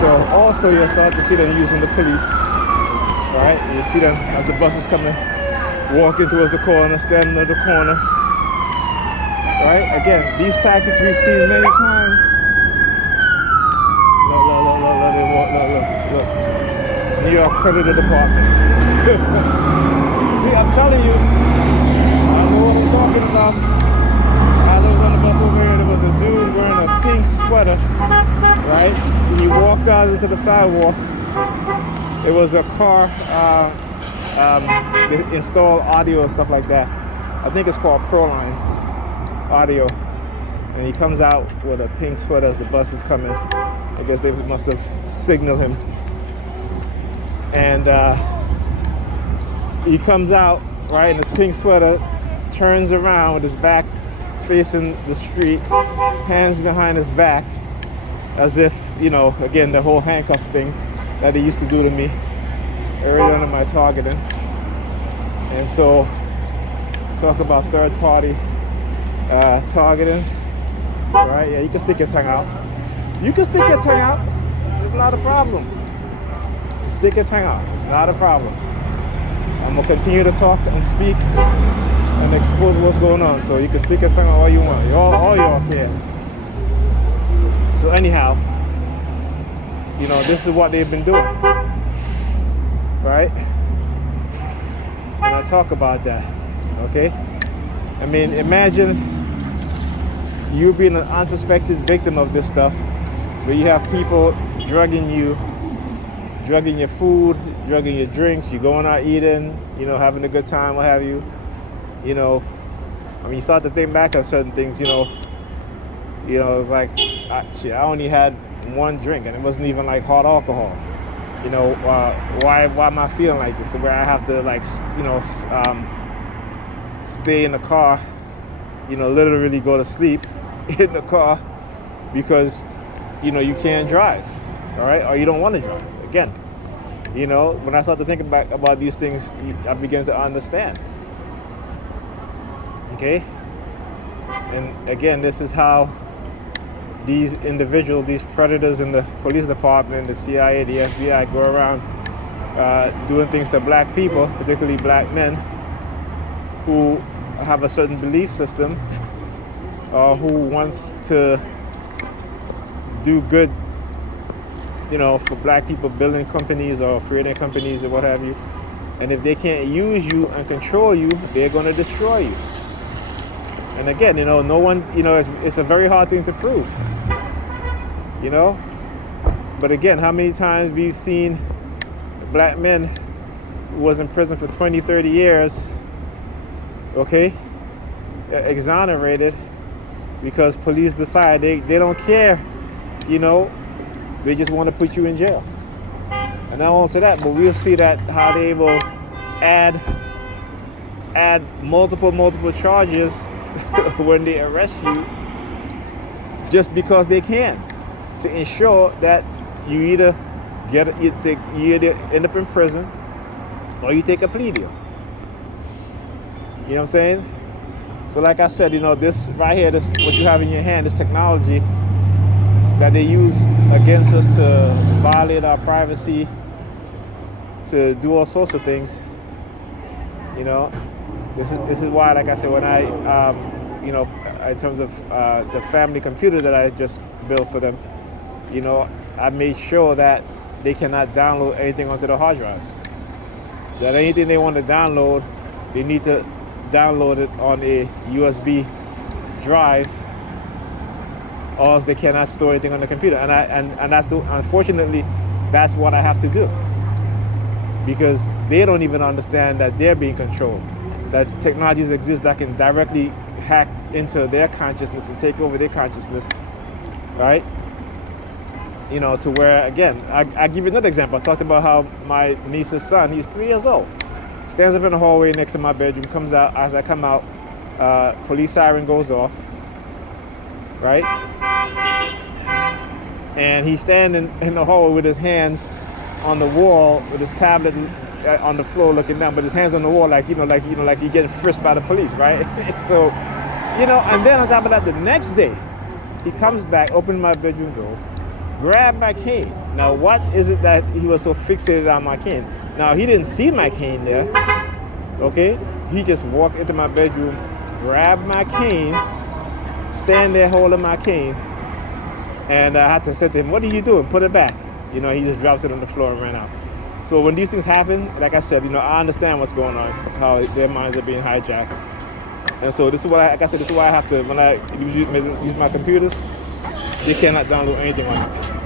So also you'll start to see them using the police, right? You see them as the bus is coming, walking towards the corner, standing at the corner, right? Again, these tactics we've seen many times. Look. New York Predator Department. See, I'm telling you, I know what I'm talking about. As I was on the bus over here, there was a dude wearing a pink sweater, right? He walked out into the sidewalk. It was a car, they install audio and stuff like that. I think it's called prowl audio. And he comes out with a pink sweater as the bus is coming. I guess they must have signaled him. And he comes out, right, in his pink sweater, turns around with his back facing the street, hands behind his back, as if, you know, again, the whole handcuffs thing that he used to do to me early under my targeting. And so, talk about third-party targeting, right? Yeah, you can stick your tongue out. You can stick your tongue out. It's not a problem. Stick your tongue out. It's not a problem. I'm gonna continue to talk and speak and expose what's going on. So you can stick your tongue out all you want. All y'all can. So anyhow, you know, this is what they've been doing, right? And I talk about that. Okay. I mean, imagine you being an unsuspected victim of this stuff, where you have people drugging you, drugging your food, drugging your drinks, you going out eating, you know, having a good time, what have you. You know, I mean, you start to think back on certain things, you know, it's like, shit, I only had one drink and it wasn't even like hard alcohol. You know, why am I feeling like this? Where I have to, like, you know, stay in the car, you know, literally go to sleep in the car because, you know, you can't drive, all right? Or you don't want to drive. Again, you know, when I start to think about these things, I begin to understand. Okay? And again, this is how these individuals, these predators in the police department, the CIA, the FBI, go around doing things to black people, particularly black men, who have a certain belief system, or who wants to do good, you know, for black people, building companies or creating companies or what have you. And if they can't use you and control you, they're going to destroy you. And again, you know, no one, you know, it's a very hard thing to prove, you know. But again, how many times we've seen black men who was in prison for 20, 30 years, okay, exonerated because police decide they don't care, you know, they just want to put you in jail. And not only that, but we'll see that how they will add multiple charges when they arrest you, just because they can, to ensure that you either end up in prison or you take a plea deal. You know what I'm saying? So like I said, you know, this right here, this what you have in your hand, this technology that they use against us to violate our privacy, to do all sorts of things. You know, this is why, like I said, when I, you know, in terms of the family computer that I just built for them, you know, I made sure that they cannot download anything onto the hard drives. That anything they want to download, they need to download it on a USB drive, or else they cannot store anything on the computer. And that's unfortunately, that's what I have to do, because they don't even understand that they're being controlled, that technologies exist that can directly hack into their consciousness and take over their consciousness, right? You know, to where, again, I give you another example. I talked about how my niece's son, he's 3 years old, stands up in the hallway next to my bedroom, comes out, as I come out, police siren goes off, right? And he's standing in the hallway with his hands on the wall, with his tablet on the floor looking down, but his hands on the wall, like you're getting frisked by the police, right? So, you know, and then on top of that, the next day, he comes back, opens my bedroom doors, grab my cane, Now, what is it that he was so fixated on my cane? Now, he didn't see my cane there, okay? He just walked into my bedroom, grabbed my cane, stand there holding my cane, and I had to say to him, what are you doing? Put it back. You know, he just drops it on the floor and ran out. So when these things happen, like I said, you know, I understand what's going on, how their minds are being hijacked. And so this is why, like I said, this is why I have to, when I use my computers, they cannot download anything on it.